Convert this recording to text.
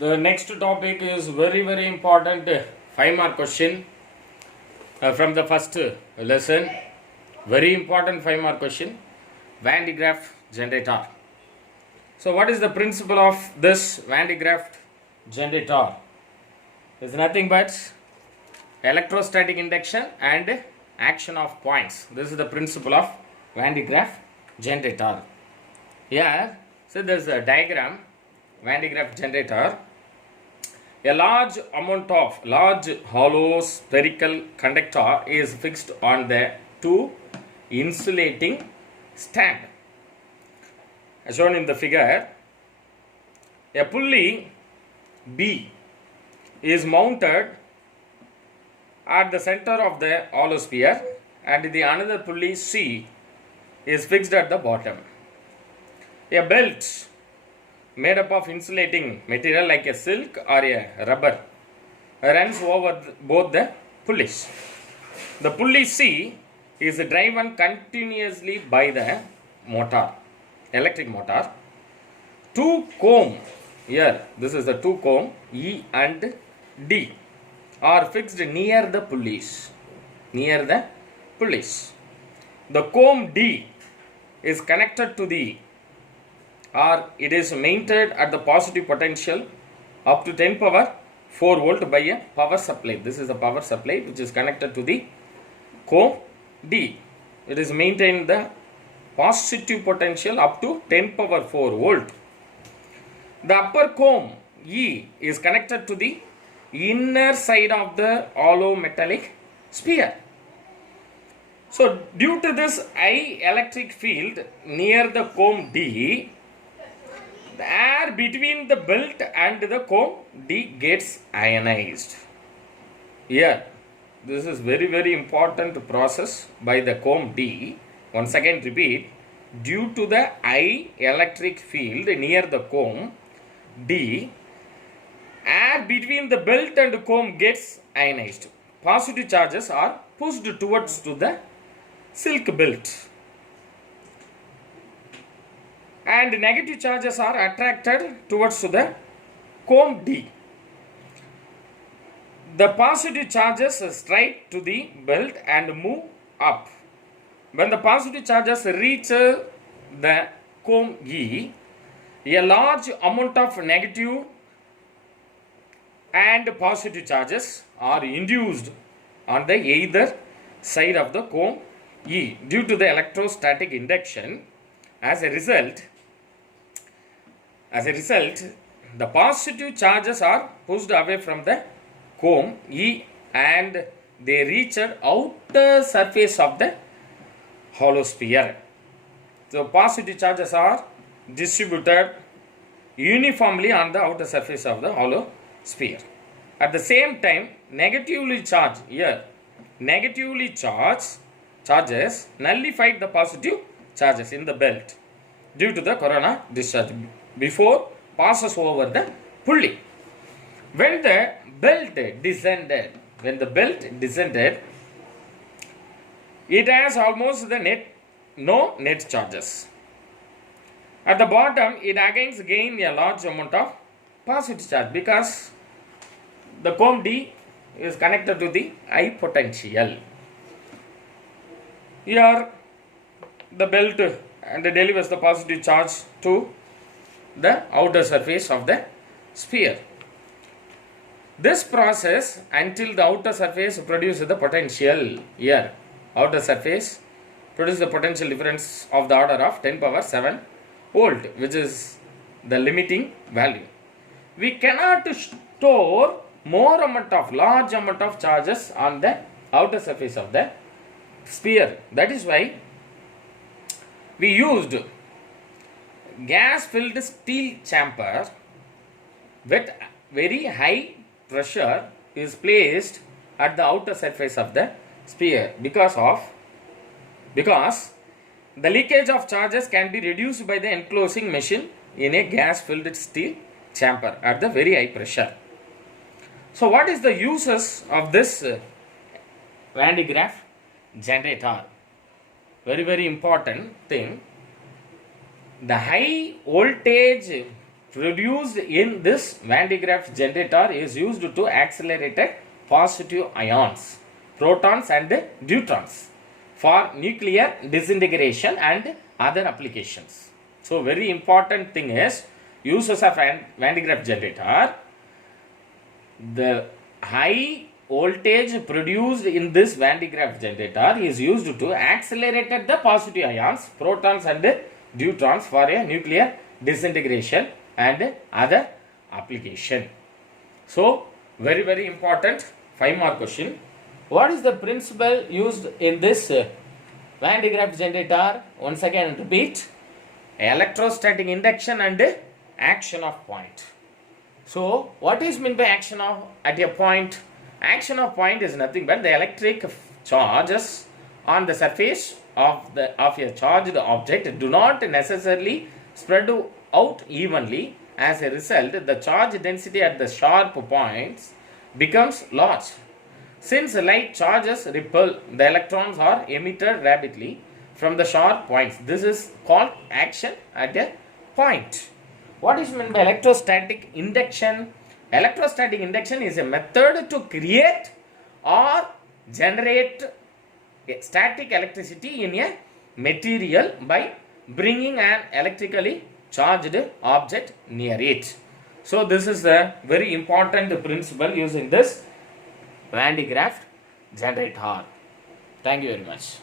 The next topic is very important 5 mark question from the first lesson. Very important 5 mark question. Van de Graaff generator. So what is the principle of this Van de Graaff generator? It's nothing but electrostatic induction and action of points. This is the principle of Van de Graaff generator. Here, so there's a diagram. Van de Graaff generator. A large amount of large hollow spherical conductor is fixed on the two insulating stand. As shown in the figure, a pulley B is mounted at the center of the hollow sphere and the another pulley C is fixed at the bottom. A belt made up of insulating material like a silk or a rubber runs over both the pulleys. The pulley C is driven continuously by the motor, electric motor. Two comb, here this is the two comb E and D, are fixed near the pulleys. The comb D is connected to the, or it is maintained at the positive potential up to 10 power 4 volt by a power supply. This is the power supply which is connected to the comb D. It is maintained the positive potential up to 10 power 4 volt. The upper comb E is connected to the inner side of the hollow metallic sphere. So due to this high electric field near the comb D, the air between the belt and the comb D gets ionized. Here, this is very important process by the comb D. Once again repeat, due to the high electric field near the comb D, air between the belt and comb gets ionized. Positive charges are pushed towards to the silk belt, and negative charges are attracted towards the comb D. The positive charges strike to the belt and move up. When the positive charges reach the comb E, a large amount of negative and positive charges are induced on the either side of the comb E due to the electrostatic induction. As a result, the positive charges are pushed away from the comb E and they reach the outer surface of the hollow sphere. So positive charges are distributed uniformly on the outer surface of the hollow sphere. At the same time, negatively charged charges nullified the positive charges in the belt due to the corona discharge before passes over the pulley. When the belt descended, it has almost no net charges. At the bottom, it again gains a large amount of positive charge because the comb D is connected to the high potential. Here, the belt and delivers the positive charge to the outer surface of the sphere. This process until the outer surface produces the potential. Here, outer surface produces the potential difference of the order of 10 power 7 volt, which is the limiting value. We cannot store large amount of charges on the outer surface of the sphere. That is why we used gas filled steel chamber with very high pressure is placed at the outer surface of the sphere because the leakage of charges can be reduced by the enclosing machine in a gas filled steel chamber at the very high pressure. So what is the uses of this Van de Graaff generator? Very important thing. The high voltage produced in this Van de Graaff generator is used to accelerate positive ions, protons and neutrons for nuclear disintegration and other applications. So very important thing is uses of Van de Graaff generator. The high voltage produced in this Van de Graaff generator is used to accelerate the positive ions, protons and neutrons for a nuclear disintegration and other application. So very very important 5-mark question. What is the principle used in this Van de Graaff generator? Once again repeat, electrostatic induction and action of point. So what is meant by action of at a point? Action of point is nothing but the electric charges on the surface of a charged object do not necessarily spread out evenly. As a result, the charge density at the sharp points becomes large. Since light charges repel, the electrons are emitted rapidly from the sharp points. This is called action at a point. What is meant by electrostatic induction? Electrostatic induction is a method to create or generate static electricity in a material by bringing an electrically charged object near it. So this is a very important principle using this Van de Graaff generator. Thank you very much.